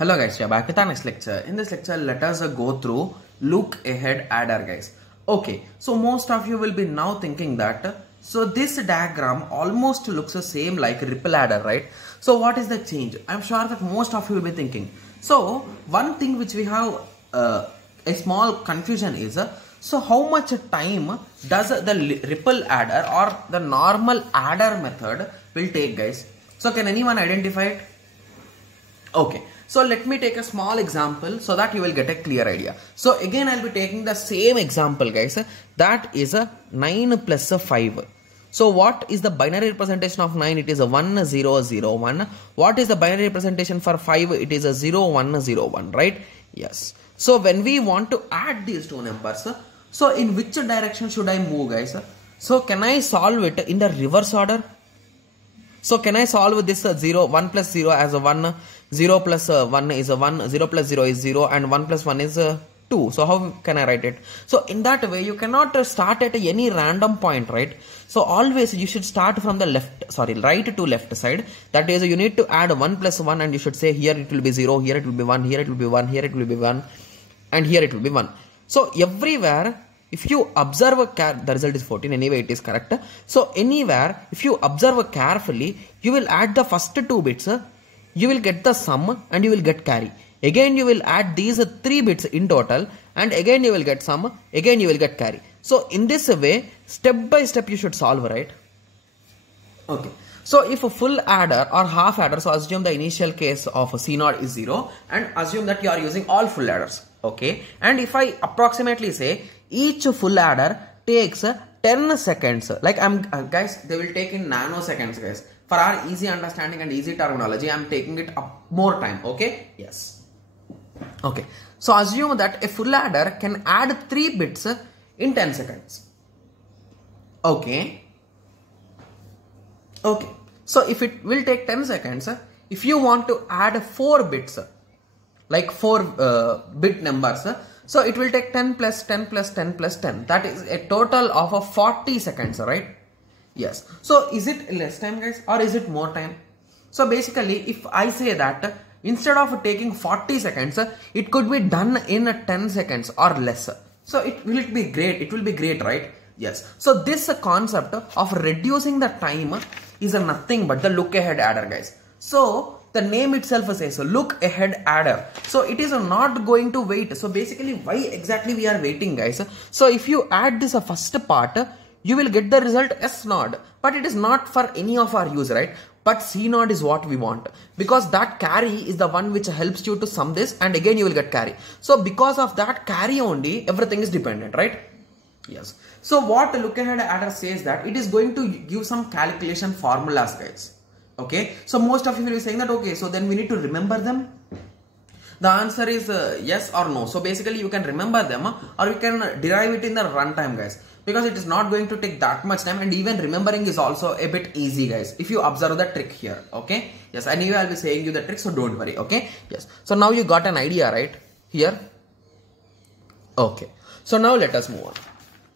Hello guys, we are back with our next lecture. In this lecture, let us go through look ahead adder guys. Okay, so most of you will be now thinking that, so this diagram almost looks the same like ripple adder, right? So what is the change? I'm sure that most of you will be thinking. So one thing which we have a small confusion is, so how much time does the ripple adder or the normal adder method will take guys? So can anyone identify it? Okay, so let me take a small example so that you will get a clear idea. So again I'll be taking the same example guys, that is a 9 plus a 5. So what is the binary representation of 9? It is a 1 0 0 1. What is the binary representation for 5? It is a 0 1 0 1, right? Yes. So when we want to add these two numbers, so in which direction should I move guys? So can I solve it in the reverse order? So can I solve this 1 plus 0 as a 1, 0 plus 1 is a 1, 0 plus 0 is 0 and 1 plus 1 is 2. So how can I write it? So in that way you cannot start at any random point, right? So always you should start from the right to left side. That is, you need to add 1 plus 1 and you should say here it will be 0, here it will be 1, here it will be 1, here it will be 1 and here it will be 1. So everywhere if you observe the result is 14, anyway it is correct. So anywhere if you observe carefully, you will add the first 2 bits, you will get the sum and you will get carry. Again you will add these 3 bits in total and again you will get sum, again you will get carry. So in this way, step by step you should solve, right? Okay. So if a full adder or half adder, so assume the initial case of C0 is 0 and assume that you are using all full adders. Okay. And if I approximately say each full adder takes 10 seconds, like guys, they will take in nanoseconds guys. For our easy understanding and easy terminology, I am taking it up more time. Okay. Yes. Okay. So assume that a full adder can add 3 bits in 10 seconds. Okay. Okay. So if it will take 10 seconds, if you want to add 4 bits, like 4 bit numbers, so it will take 10 plus 10 plus 10 plus 10. That is a total of 40 seconds, right? Yes. So is it less time guys or is it more time? So basically if I say that instead of taking 40 seconds, it could be done in 10 seconds or less. So it will be great. It will be great, right? Yes. So this concept of reducing the time is nothing but the look ahead adder guys. So the name itself says look ahead adder. So it is not going to wait. So basically why exactly we are waiting guys? So if you add this first part, you will get the result S0, but it is not for any of our use, right? But C0 is what we want because that carry is the one which helps you to sum this and again you will get carry. So because of that carry only, everything is dependent, right? Yes. So what look ahead adder says that it is going to give some calculation formulas guys. Okay. So most of you will be saying that, okay, so then we need to remember them. The answer is yes or no. So basically you can remember them or you can derive it in the runtime guys. Because it is not going to take that much time and even remembering is also a bit easy guys if you observe the trick here. Okay. Yes. Anyway, I'll be saying you the trick, so don't worry. Okay. Yes. So now you got an idea right here. Okay. So now let us move on.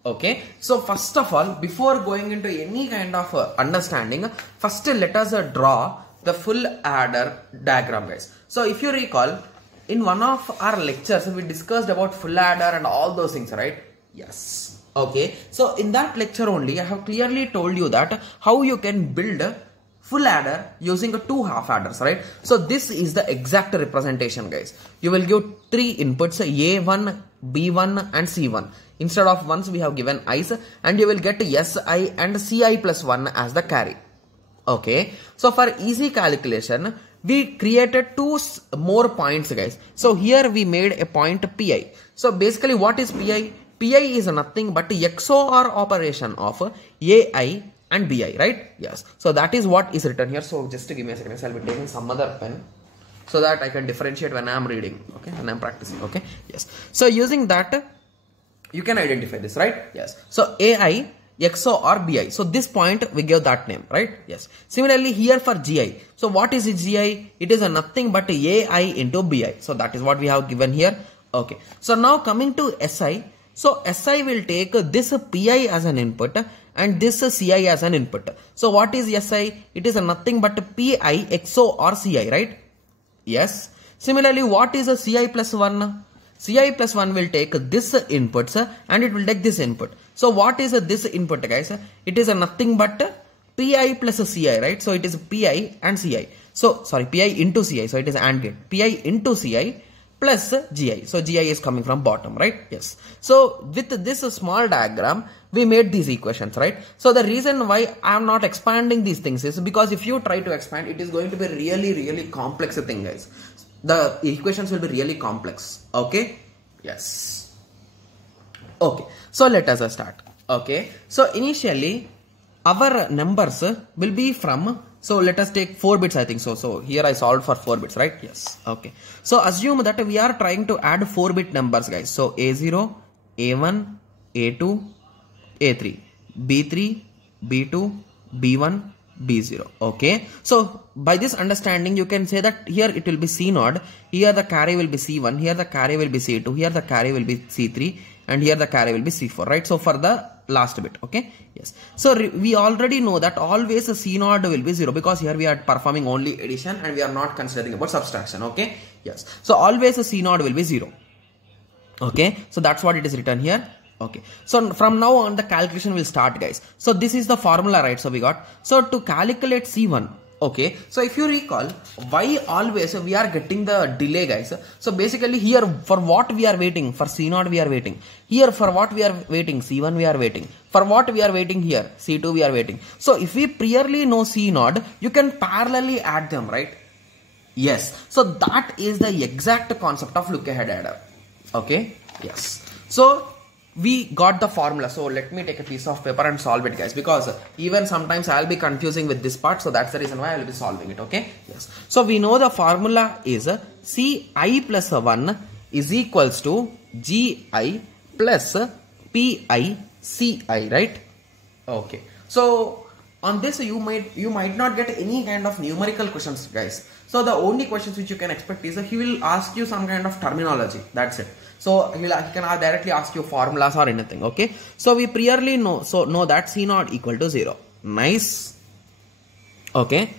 Okay. So first of all, before going into any kind of understanding, first let us draw the full adder diagram guys. So if you recall, in one of our lectures, we discussed about full adder and all those things, right? Yes. Okay, so in that lecture only, I have clearly told you that how you can build a full adder using 2 half adders, right? So this is the exact representation guys. You will give 3 inputs, A1, B1 and C1. Instead of ones we have given i's and you will get Si and Ci plus 1 as the carry. Okay, so for easy calculation, we created 2 more points guys. So here we made a point Pi. So basically what is Pi? Pi is nothing but XOR operation of AI and Bi, right? Yes. So that is what is written here. So just to give me a second, I'll be taking some other pen so that I can differentiate when I am reading. Okay, when I am practicing. Okay. Yes. So using that, you can identify this, right? Yes. So AI XOR Bi. So this point we give that name, right? Yes. Similarly here for Gi. So what is Gi? It is nothing but AI into Bi. So that is what we have given here. Okay. So now coming to Si. So Si will take this Pi as an input and this Ci as an input. So what is Si? It is nothing but Pi XOR Ci, right? Yes. Similarly, what is a Ci plus 1? Ci plus 1 will take this inputs and it will take this input. So what is this input, guys? It is nothing but Pi plus Ci, right? So it is Pi and Ci. So sorry, Pi into Ci. So it is AND gate. Pi into Ci plus Gi. So Gi is coming from bottom, right? Yes. So with this small diagram, we made these equations, right? So the reason why I am not expanding these things is because if you try to expand, it is going to be really complex thing, guys. The equations will be really complex. Okay. Yes. Okay. So let us start. Okay. So initially our numbers will be from, so let us take 4 bits, I think so. So here I solved for 4 bits, right? Yes. Okay. So assume that we are trying to add 4-bit numbers, guys. So A0, A1, A2, A3, B3, B2, B1, B0. Okay. So by this understanding, you can say that here it will be C0, here the carry will be C1, here the carry will be C2, here the carry will be C3, and here the carry will be C4, right? So for the last bit. Okay. Yes. So we already know that always C0 will be 0 because here we are performing only addition and we are not considering about subtraction. Okay. Yes. So always C0 will be 0. Okay. So that's what it is written here. Okay. So from now on the calculation will start, guys. So this is the formula, right? So we got, so to calculate C1. Okay, so if you recall, why always we are getting the delay, guys? So basically here for what we are waiting, for C0 we are waiting. Here for what we are waiting, C1 we are waiting. For what we are waiting here, C2 we are waiting. So if we priorly know C0, you can parallelly add them, right? Yes. So that is the exact concept of look ahead adder. Okay. Yes. So we got the formula. So let me take a piece of paper and solve it, guys, because even sometimes I'll be confusing with this part. So that's the reason why I'll be solving it. Okay. Yes. So we know the formula is Ci plus 1 is equals to Gi plus Pi Ci, right? Okay. So on this you might not get any kind of numerical questions, guys. So the only questions which you can expect is he will ask you some kind of terminology. That's it. So he can directly ask you formulas or anything. Okay. So we priorly know, so know that C0 equal to 0. Nice. Okay.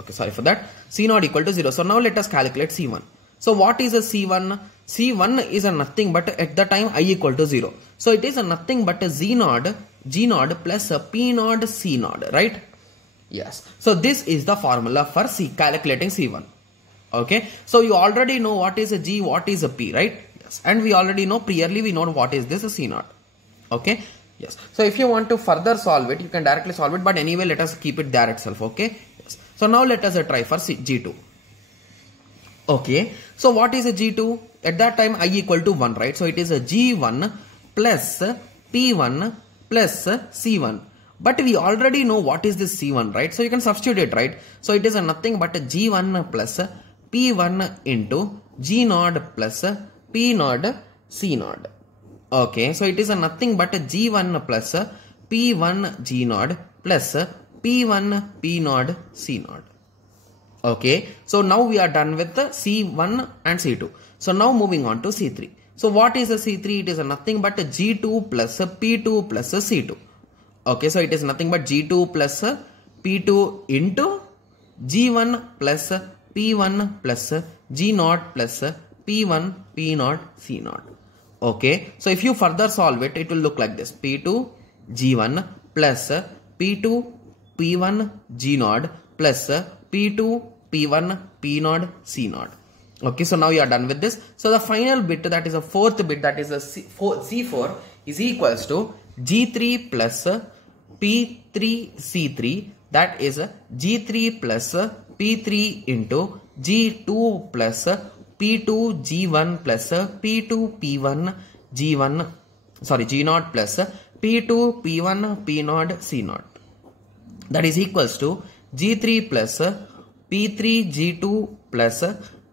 Okay. Sorry for that. C0 equal to 0. So now let us calculate C1. So what is a C1? C1 is a nothing but at the time I equal to 0. So it is a nothing but a G0 plus a P0 C0, right? Yes. So this is the formula for calculating C1. Okay. So you already know what is a G, what is a P, right? Yes. And we already know, priorly we know what is this, a C0. Okay. Yes. So if you want to further solve it, you can directly solve it. But anyway, let us keep it there itself. Okay. Yes. So now let us try for G2. Okay. So what is a G2? At that time I equal to 1, right? So it is a G1 plus P1 plus C1. But we already know what is this C1, right? So you can substitute it, right? So it is a nothing but a G1 plus P1 into G0 plus P0 C0. Okay, so it is a nothing but a G1 plus P1 G0 plus P1 P0 C0. Okay, so now we are done with the C1 and C2. So now moving on to C3. So what is a C3? It is a nothing but a G2 plus P2 plus C2. Okay, so it is nothing but G2 plus P2 into G1 plus P1 plus G0 plus P1 P0 C0. Okay, so if you further solve it, it will look like this: P2 G1 plus P2 P1 G0 plus P2 P1 P0 C0. Okay, so now you are done with this. So the final bit, that is a fourth bit, that is a C4 is equals to G3 plus P3 C3, that is G3 plus P3 into G2 plus P2 G1 plus P2 P1 G1, sorry, G0 plus P2 P1 P0 C0. That is equals to G3 plus P3 G2 plus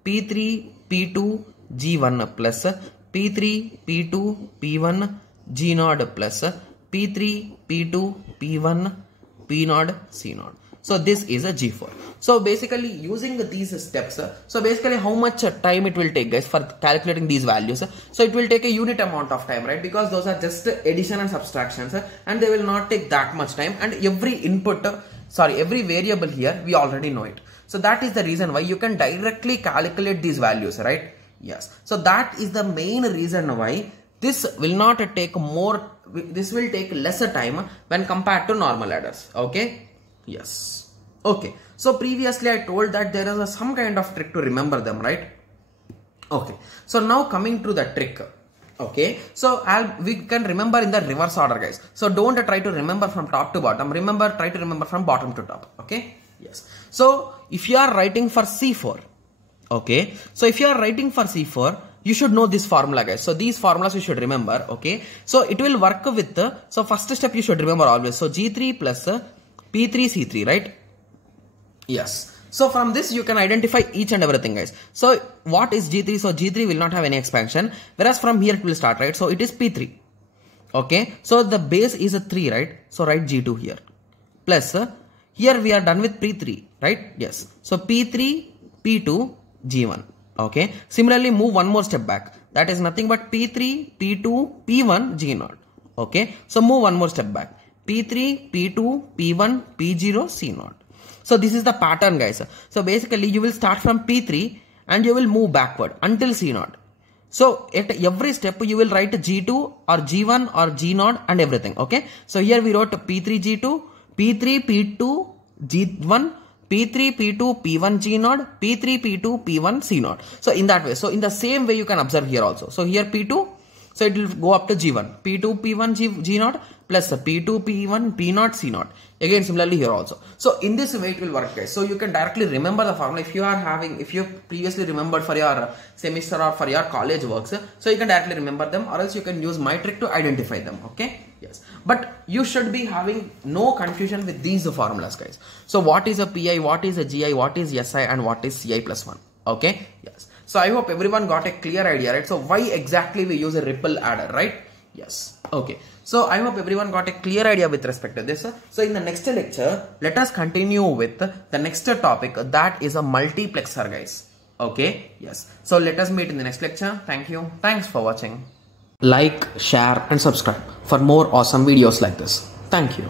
P3 P2 G1 plus P3 P2 P1 G0 plus P3 P2 P1 P0 C0. So this is a G4. So basically using these steps, so basically how much time it will take, guys, for calculating these values? So it will take a unit amount of time, right? Because those are just addition and subtractions, and they will not take that much time. And every input, every variable here, we already know it. So that is the reason why you can directly calculate these values, right? Yes. So that is the main reason why this will not take more, this will take lesser time when compared to normal adders. Okay. Yes. Okay. So previously I told that there is some kind of trick to remember them, right? Okay. So now coming to the trick. Okay. So we can remember in the reverse order, guys. So don't try to remember from top to bottom. Try to remember from bottom to top. Okay. Yes. So if you are writing for C4, okay. So if you are writing for C4, you should know this formula, guys. So these formulas you should remember. Okay. So it will work with so first step you should remember always. So G3 plus P3 C3, right? Yes. So from this you can identify each and everything, guys. So what is G3? So G3 will not have any expansion, whereas from here it will start, right? So it is P3. Okay. So the base is a 3, right? So write G2 here. Plus here we are done with P3, right? Yes. So P3, P2, G1. Okay. Similarly, move one more step back. That is nothing but P3, P2, P1, G0. Okay. So move one more step back. P3, P2, P1, P0, C0. So this is the pattern, guys. So basically you will start from P3 and you will move backward until C0. So at every step you will write G2 or G1 or G0 and everything. Okay. So here we wrote P3, G2, P3, P2, G1, P3, P2, P1, G0, P3, P2, P1, C0. So in that way, so in the same way you can observe here also. So here P2, so it will go up to G1, P2, P1, G0 plus P2, P1, P0, C0. Again similarly here also. So in this way it will work, guys. So you can directly remember the formula if you are having, if you previously remembered for your semester or for your college works. So you can directly remember them, or else you can use my trick to identify them. Okay. Yes. But you should be having no confusion with these formulas, guys. So what is a PI, what is a GI, what is SI, and what is CI plus 1. Okay. Yes. So I hope everyone got a clear idea, right? So why exactly we use a ripple adder, right? Yes. Okay. So I hope everyone got a clear idea with respect to this. So in the next lecture, let us continue with the next topic, that is a multiplexer, guys. Okay. Yes. So let us meet in the next lecture. Thank you. Thanks for watching. Like, share and subscribe for more awesome videos like this. Thank you.